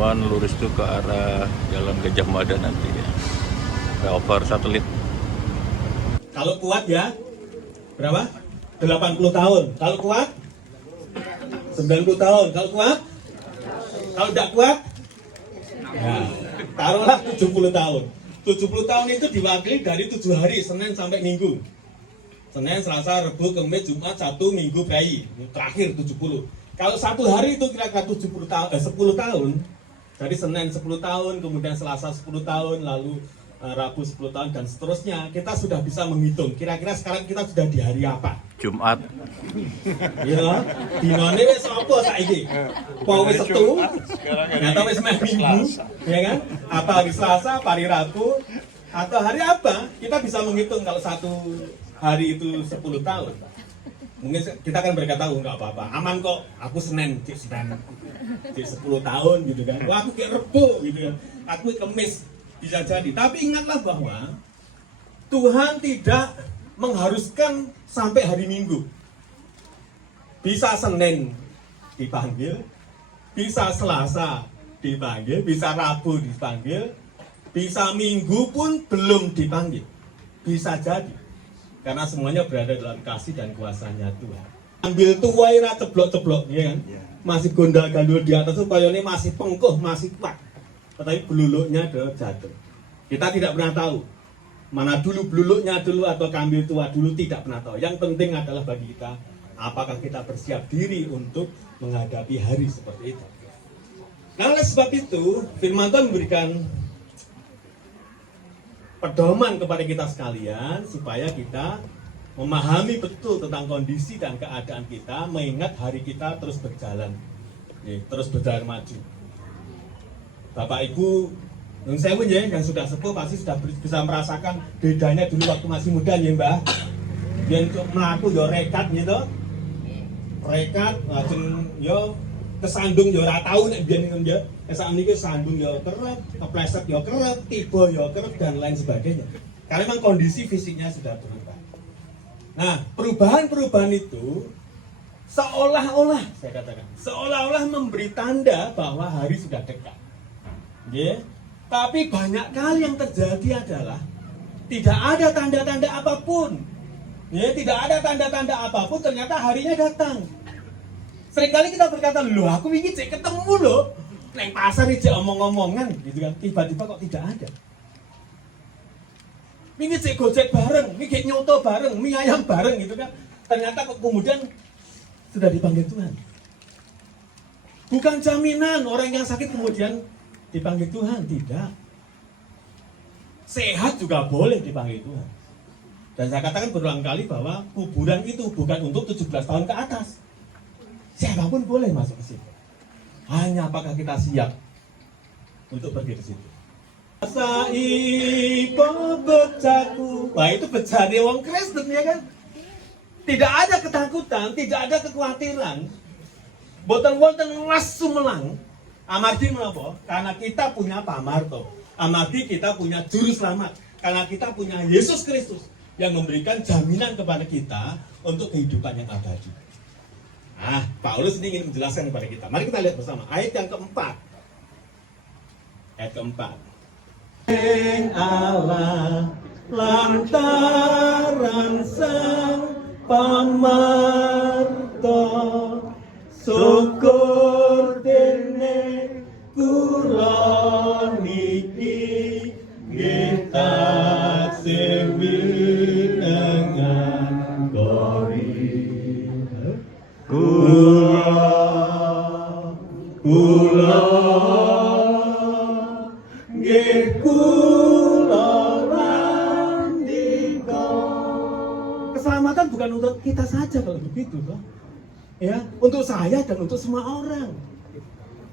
cuman lurus tuh ke arah Jalan Gajah Mada nanti ya. Flyover satelit. Kalau kuat ya, berapa? 80 tahun. Kalau kuat? 90 tahun. Kalau kuat? Kalau tidak kuat? Ya, taruhlah 70 tahun. 70 tahun itu diwakili dari 7 hari, Senin sampai Minggu. Senin, Selasa, Rabu, Kamis, Jumat, Sabtu, Minggu, bayi. Terakhir 70. Kalau satu hari itu kira-kira 10 tahun. Dari Senin 10 tahun, kemudian Selasa 10 tahun, lalu Rabu 10 tahun, dan seterusnya. Kita sudah bisa menghitung. Kira-kira sekarang kita sudah di hari apa? Jumat. Iya, dinone wis apa saiki? Apa wis Setu? Atau wis meh Minggu? Ya kan? Apa hari Selasa, apa hari Rabu? Atau hari apa? Kita bisa menghitung kalau satu hari itu 10 tahun. Mungkin kita kan berkata, oh nggak apa-apa, aman kok, aku Senin, cik 10 tahun gitu kan. Wah, aku kayak Rebo gitu kan. Aku Kemis, bisa jadi. Tapi ingatlah bahwa Tuhan tidak mengharuskan sampai hari Minggu. Bisa Senin dipanggil, bisa Selasa dipanggil, bisa Rabu dipanggil, bisa Minggu pun belum dipanggil. Bisa jadi. Karena semuanya berada dalam kasih dan kuasanya Tuhan. Ambil tuh waira ceblok-ceblok, ya kan? Masih gondal-gandul di atas tuh koyone masih pengkuh, masih kuat. Tetapi beluluknya adalah jatuh. Kita tidak pernah tahu mana dulu beluluknya dulu atau kambil tua dulu, tidak pernah tahu. Yang penting adalah bagi kita, apakah kita bersiap diri untuk menghadapi hari seperti itu. Nah, oleh sebab itu, firman Tuhan memberikan pedoman kepada kita sekalian supaya kita memahami betul tentang kondisi dan keadaan kita, mengingat hari kita terus berjalan, terus berjalan maju. Bapak Ibu, yang sudah sepuh pasti sudah bisa merasakan bedanya dulu waktu masih muda ya Mbah. Yang melaku yo rekat gitu, rekat, lajeng yo kesandung yo ora tau nek biyen ngono ya. Saat ini sandung yo kerep, kepleset yo kerep, tiba yo kerep, dan lain sebagainya. Karena memang kondisi fisiknya sudah berubah. Nah, perubahan-perubahan itu seolah-olah, saya katakan, seolah-olah memberi tanda bahwa hari sudah dekat. Ya. Tapi banyak kali yang terjadi adalah tidak ada tanda-tanda apapun. Ya, tidak ada tanda-tanda apapun, ternyata harinya datang. Seringkali kita berkata, loh aku ingin cek ketemu loh. Neng pasar aja omong-omongan gitu kan, tiba-tiba kok tidak ada. Ini cek gojek bareng, ini cek nyoto bareng, mie ayam bareng gitu kan. Ternyata kok kemudian sudah dipanggil Tuhan. Bukan jaminan orang yang sakit kemudian dipanggil Tuhan, tidak. Sehat juga boleh dipanggil Tuhan. Dan saya katakan berulang kali bahwa kuburan itu bukan untuk 17 tahun ke atas. Siapapun boleh masuk ke situ. Hanya apakah kita siap untuk pergi ke situ. Saipo becaku. Wah, itu becane wong Kristen ya kan. Tidak ada ketakutan, tidak ada kekhawatiran. Boten-boten langsung melang. Amargi menapa? Karena kita punya Pamarto. Amargi kita punya juru selamat. Karena kita punya Yesus Kristus yang memberikan jaminan kepada kita untuk kehidupan yang abadi. Nah, Paulus ini ingin menjelaskan kepada kita. Mari kita lihat bersama ayat yang keempat. Ayat keempat. Allah lantaran sang pamarto syukur dene kula niki kita sewi dengan gori kula nggih kula randika. Keselamatan bukan untuk kita saja kalau begitu toh. Ya, untuk saya dan untuk semua orang.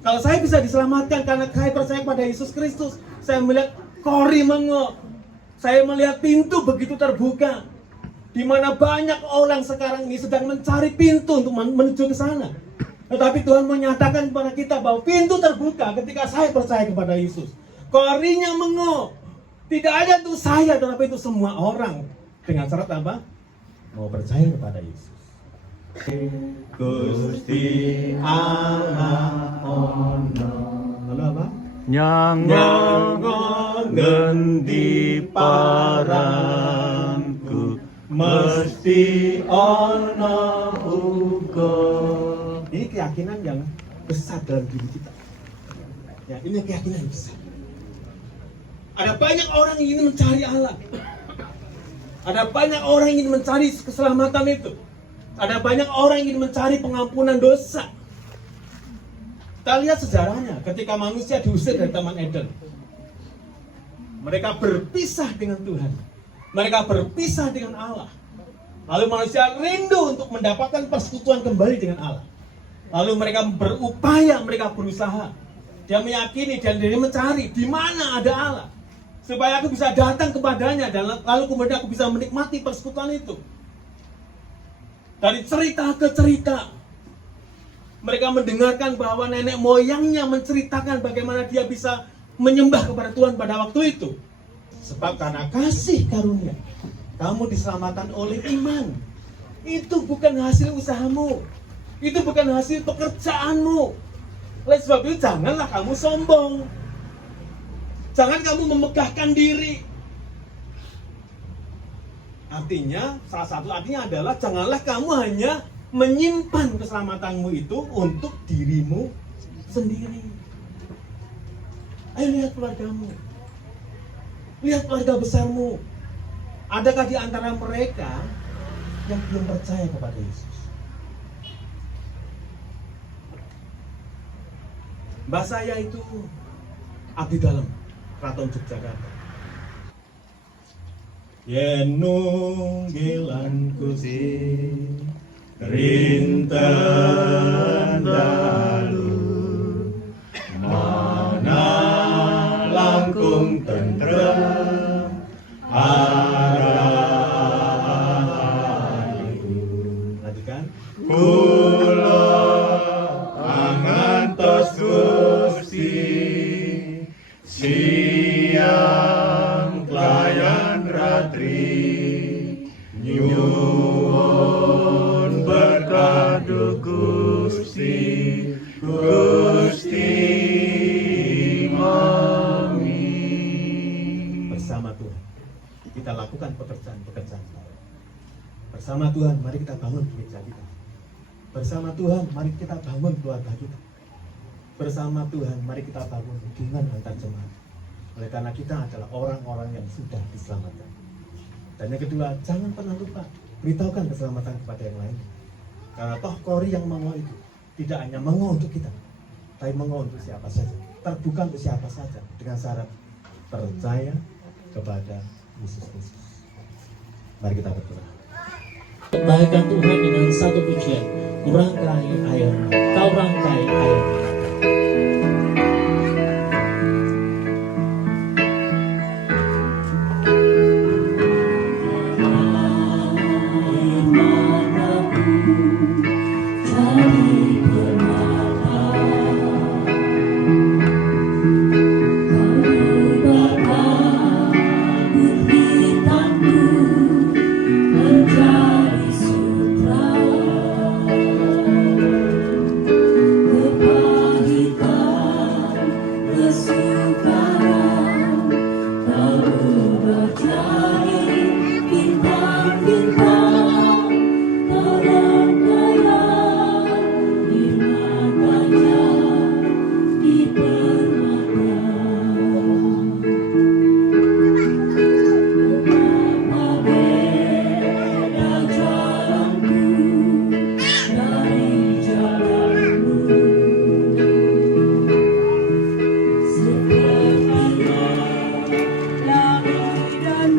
Kalau saya bisa diselamatkan karena saya percaya pada Yesus Kristus, saya melihat kori mengok, saya melihat pintu begitu terbuka, di mana banyak orang sekarang ini sedang mencari pintu untuk menuju ke sana. Tetapi Tuhan menyatakan kepada kita bahwa pintu terbuka ketika saya percaya kepada Yesus. Korinya mengok, tidak ada untuk saya, tetapi itu semua orang. Dengan syarat apa? Mau percaya kepada Yesus. Gusti Allah ono Lalu apa? Nyangongen di paranku mesti ana uga. Ini keyakinan yang besar dalam diri kita. Ya, ini keyakinan yang besar. Ada banyak orang yang ingin mencari Allah. Ada banyak orang yang ingin mencari keselamatan itu. Ada banyak orang yang ingin mencari pengampunan dosa. Kita lihat sejarahnya ketika manusia diusir dari Taman Eden. Mereka berpisah dengan Tuhan. Mereka berpisah dengan Allah. Lalu manusia rindu untuk mendapatkan persekutuan kembali dengan Allah. Lalu mereka berupaya, mereka berusaha. Dia meyakini dan dia mencari di mana ada Allah. Supaya aku bisa datang kepadanya dan lalu kemudian aku bisa menikmati persekutuan itu. Dari cerita ke cerita, mereka mendengarkan bahwa nenek moyangnya menceritakan bagaimana dia bisa menyembah kepada Tuhan pada waktu itu. Sebab karena kasih karunia, kamu diselamatkan oleh iman. Itu bukan hasil usahamu. Itu bukan hasil pekerjaanmu. Oleh sebab itu janganlah kamu sombong. Jangan kamu memegahkan diri. Artinya, salah satu artinya adalah janganlah kamu hanya menyimpan keselamatanmu itu untuk dirimu sendiri. Ayo lihat keluargamu. Lihat keluarga besarmu. Adakah di antara mereka yang belum percaya kepada Yesus? Mbah saya itu abdi dalam Keraton Yogyakarta. Yen nunggilan Gusti rinten dalu mana langkung tentrem arahanipun. Lanjutkan. Kula angantos Gusti siang layan ratri nyuwun berkah Gusti Gusti mami. Bersama Tuhan kita lakukan pekerjaan-pekerjaan. Bersama Tuhan mari kita bangun gereja kita. Bersama Tuhan mari kita bangun keluarga kita. Bersama Tuhan mari kita bangun hubungan antar jemaat. Oleh karena kita adalah orang-orang yang sudah diselamatkan. Dan yang kedua, jangan pernah lupa beritahukan keselamatan kepada yang lain. Karena toh kori yang mengo itu tidak hanya mengo untuk kita, tapi mengo untuk siapa saja, terbuka untuk siapa saja, dengan syarat percaya kepada Yesus Kristus. Mari kita berdoa. Baikkan Tuhan dengan satu pujian, kurangkai air, kau rangkai air. Dan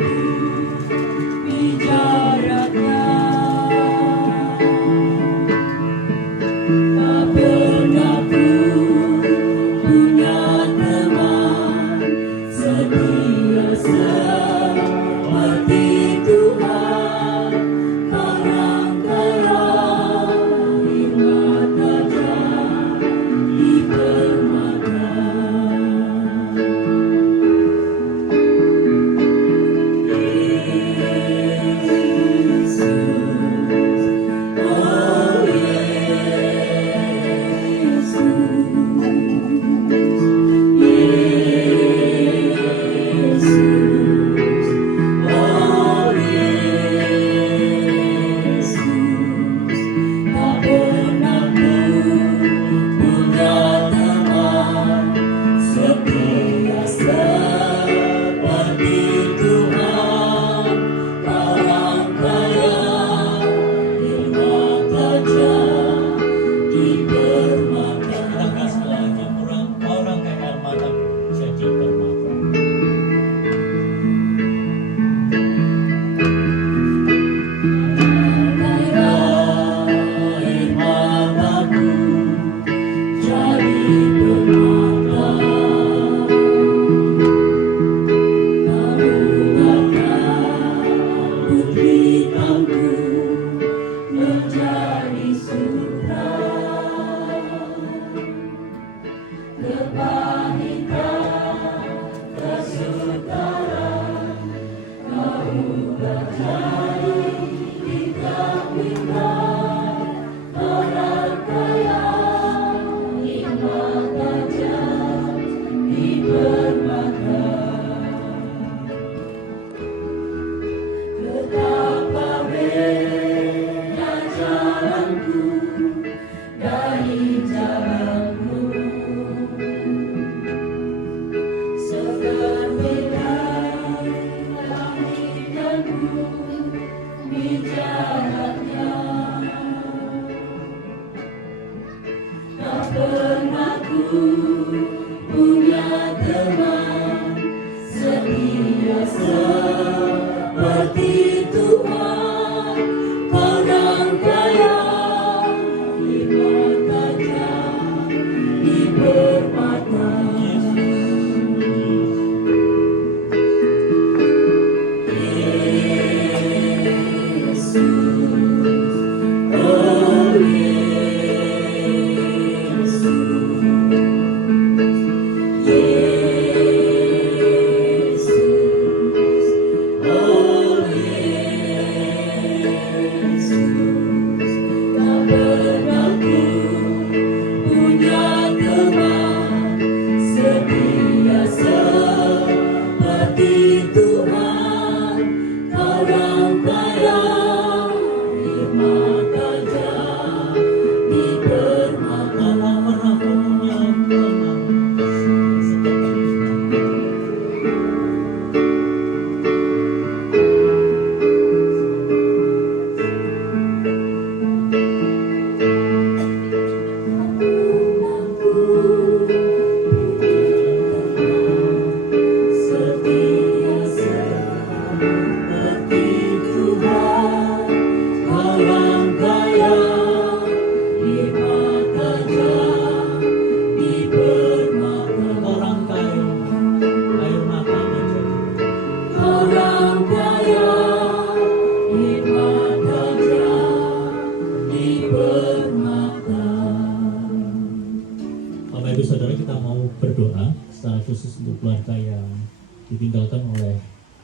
ditinggalkan oleh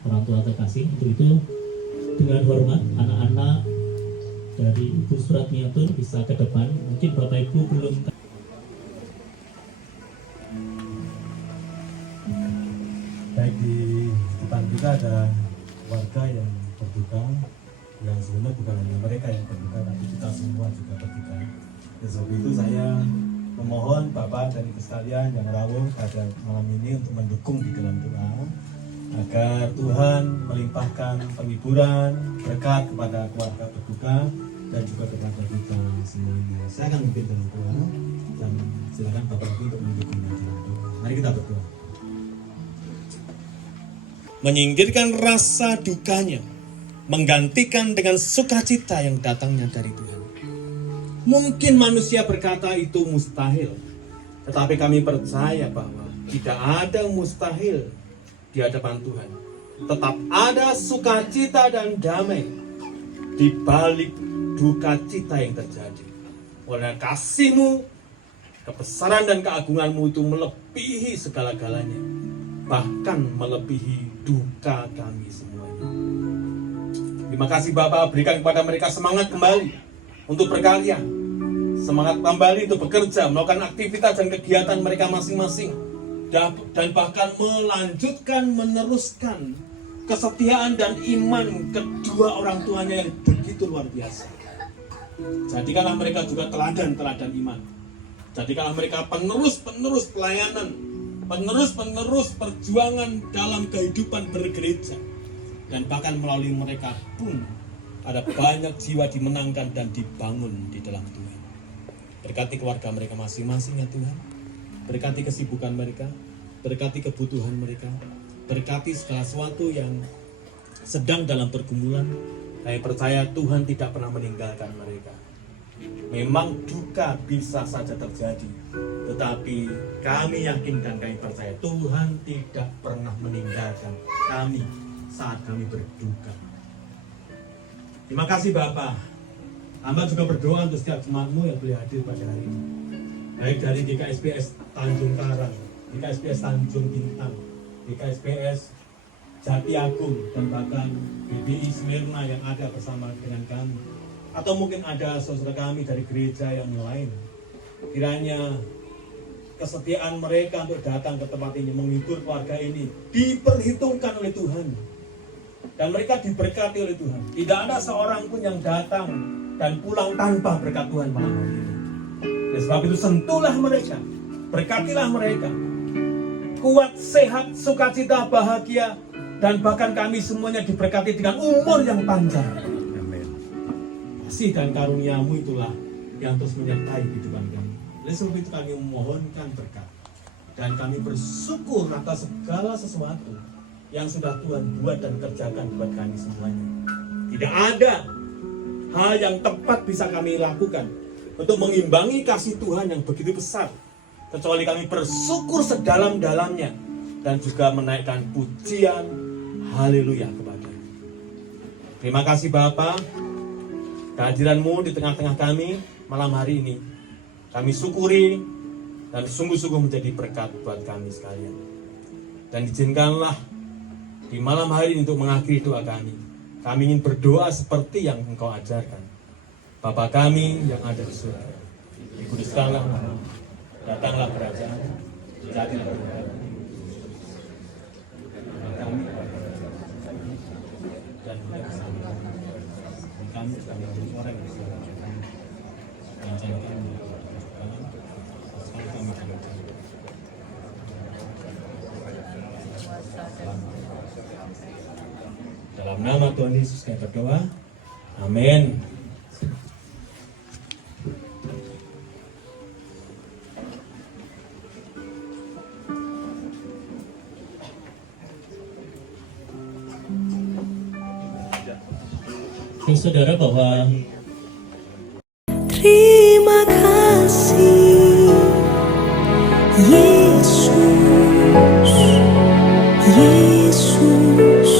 orang tua terkasih. Untuk itu dengan hormat anak-anak dari Ibu Suratmiatur bisa ke depan. Mungkin Bapak Ibu belum. Baik, di depan kita ada warga yang berduka, yang sebenarnya bukan hanya mereka yang berduka, tapi kita semua juga berduka. Dan sebab itu saya memohon Bapak dan Ibu sekalian yang rawuh pada malam ini untuk mendukung di dalam doa agar Tuhan melimpahkan penghiburan, berkat kepada keluarga berduka dan juga kepada kita semuanya. Saya akan memimpin dalam doa dan silakan Bapak Ibu untuk mendukung dalam doa. Mari kita berdoa. Menyingkirkan rasa dukanya, menggantikan dengan sukacita yang datangnya dari Tuhan. Mungkin manusia berkata itu mustahil, tetapi kami percaya bahwa tidak ada mustahil di hadapan Tuhan. Tetap ada sukacita dan damai di balik duka cita yang terjadi. Oleh kasih-Mu, kebesaran dan keagungan-Mu itu melebihi segala-galanya, bahkan melebihi duka kami semuanya. Terima kasih Bapak, berikan kepada mereka semangat kembali untuk berkarya, semangat kembali untuk bekerja, melakukan aktivitas dan kegiatan mereka masing-masing, dan bahkan melanjutkan, meneruskan kesetiaan dan iman kedua orang tuanya yang begitu luar biasa. Jadikanlah mereka juga teladan-teladan iman. Jadikanlah mereka penerus-penerus pelayanan, penerus-penerus perjuangan dalam kehidupan bergereja. Dan bahkan melalui mereka pun ada banyak jiwa dimenangkan dan dibangun di dalam Tuhan. Berkati keluarga mereka masing-masing ya Tuhan. Berkati kesibukan mereka, berkati kebutuhan mereka, berkati segala sesuatu yang sedang dalam pergumulan. Saya percaya Tuhan tidak pernah meninggalkan mereka. Memang duka bisa saja terjadi, tetapi kami yakin dan kami percaya Tuhan tidak pernah meninggalkan kami saat kami berduka. Terima kasih Bapak. Hamba juga berdoa untuk setiap jemaat-Mu yang boleh hadir pada hari ini, baik dari GKSPS Tanjung Karang, GKSPS Tanjung Bintang, GKSPS Jati Agung, dan bahkan BBI Smyrna yang ada bersama dengan kami, atau mungkin ada saudara kami dari gereja yang lain. Kiranya kesetiaan mereka untuk datang ke tempat ini, menghibur keluarga ini, diperhitungkan oleh Tuhan, dan mereka diberkati oleh Tuhan. Tidak ada seorang pun yang datang dan pulang tanpa berkat Tuhan malam hari ini. Dan sebab itu sentuhlah mereka, berkatilah mereka, kuat, sehat, sukacita, bahagia, dan bahkan kami semuanya diberkati dengan umur yang panjang. Kasih dan karunia-Mu itulah yang terus menyertai kehidupan kami. Oleh sebab itu kami memohonkan berkat, dan kami bersyukur atas segala sesuatu yang sudah Tuhan buat dan kerjakan buat kami semuanya. Tidak ada hal yang tepat bisa kami lakukan untuk mengimbangi kasih Tuhan yang begitu besar, kecuali kami bersyukur sedalam-dalamnya dan juga menaikkan pujian haleluya kepada-Nya. Terima kasih Bapa, kehadiran-Mu di tengah-tengah kami malam hari ini. Kami syukuri dan sungguh-sungguh menjadi berkat buat kami sekalian. Dan izinkanlah di malam hari ini untuk mengakhiri doa kami. Kami ingin berdoa seperti yang Engkau ajarkan. Bapa kami yang ada di surga, dikuduskanlah namamu, datanglah kerajaan, jadilah kehendakmu kami dan bersama kami menjadi orang yang bersalah. Dan jangan kami dalam nama Tuhan Yesus kami berdoa. Amin. Saudara, bahwa terima kasih Yesus, Yesus,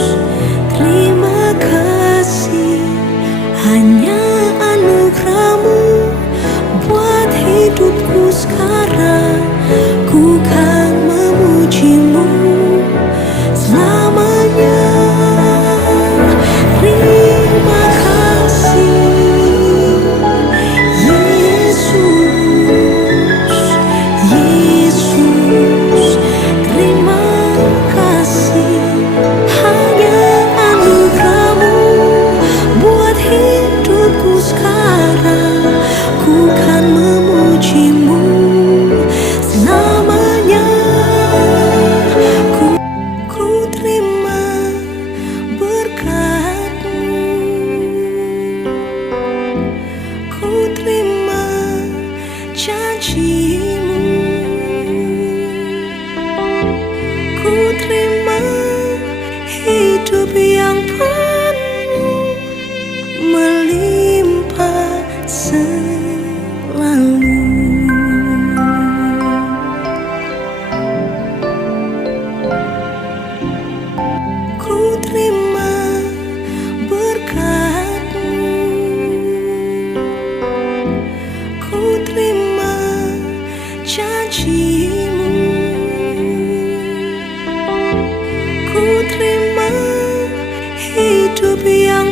terima kasih hanya anugerah-Mu buat hidupku sekarang. Ku kan memuji-Mu. hidup yang